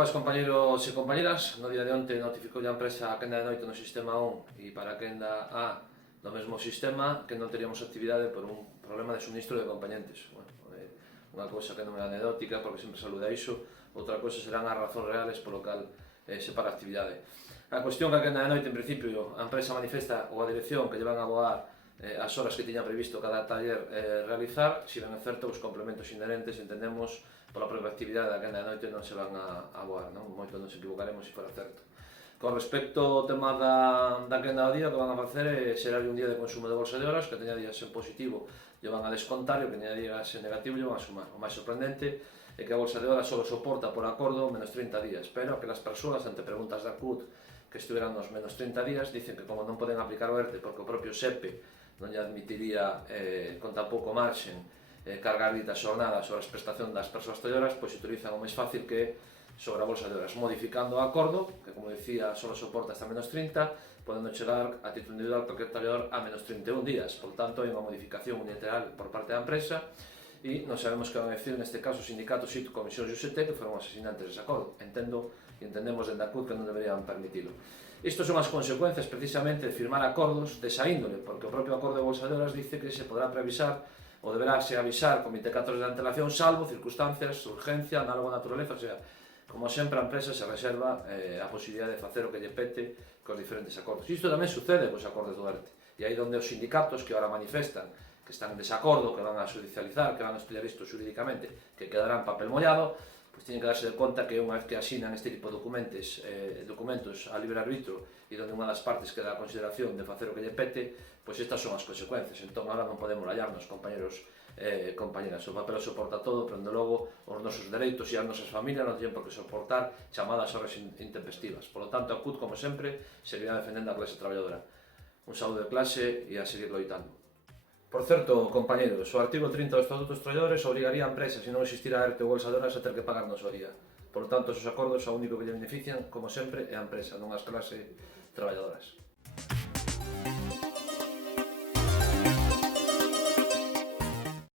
Boas, compañeros e compañeras, no día de onte notificou a empresa a quenda de noite no sistema 1 e para a quenda A do mesmo sistema que non teríamos actividade por un problema de suministro de componentes. Bueno, unha cousa que non é anedótica porque sempre saluda iso, outra cousa serán as razóns reales polo cal se para a actividade. A cuestión que a quenda de noite, en principio, a empresa manifesta ou a dirección que lle van a aboar as horas que tiña previsto cada taller realizar, se ben é certo, os complementos inherentes, entendemos, pola propia actividade da quenda de noite non se van a aboar, non? Moito nos equivocaremos se fora certo. Con respecto ao tema da quenda do día, o que van a facer é xerar un día de consumo de bolsa de horas, que teña días en positivo lle van a descontar e o que teña días en negativo lle van a sumar. O máis sorprendente é que a bolsa de horas só soporta por acordo menos 30 días, pero aquelas persoas, ante preguntas da CUT que estiveran nos menos 30 días, dicen que como non poden aplicar o ERTE porque o propio SEPE non lle admitiría con tan pouco marxen cargar ditas xornadas sobre a prestación das persoas traballoras, pois utilizan o máis fácil que sobre a bolsa de horas, modificando o acordo, que como dicía, só soporta hasta menos 30, podendo chegar a título individual cualquier traballador a menos 31 días. Por tanto, hai unha modificación unilateral por parte da empresa e non sabemos que van a decir neste caso os sindicatos e comisións e UGT que foron os asinantes dese acordo. Entendemos dende a CUT que non deberían permitilo. Isto son as consecuencias precisamente de firmar acordos desa índole, porque o propio acordo de bolsa de horas dice que se podrá preavisar ou deberase avisar con 24 horas de antelación salvo circunstancias, urgencia, análogo a naturaleza, o sea, como sempre a empresa se reserva a posibilidade de facer o que lle pete cos diferentes acordos. Isto tamén sucede cos acordos do ERTE, e aí onde os sindicatos que agora manifestan que están en desacordo, que van a judicializar, que van a estudiar isto xurídicamente, que quedará en papel mollado, pois teñen que darse de conta que unha vez que asinan este tipo de documentos a libre arbitro e onde unha das partes que dá a consideración de facer o que lle pete, pois estas son as consecuencias. Entón, ahora non podemos rallarnos, compañeros e compañeras. O papel soporta todo, pero, de logo, os nosos dereitos e as nosas familias non teñen por que soportar chamadas horas intempestivas. Por lo tanto, a CUT, como sempre, seguirá defendendo a clase traballadora. Un saúdo de clase e a seguir loitando. Por certo, compañeros, o artigo 30 dos Estatutos dos Traballadores obrigaría a empresa, se non existira ERTE ou bolsa de horas, a ter que pagar no seu día. Por lo tanto, esos acordos, o único que lle benefician, como sempre, é a empresa, non as clases traballadoras.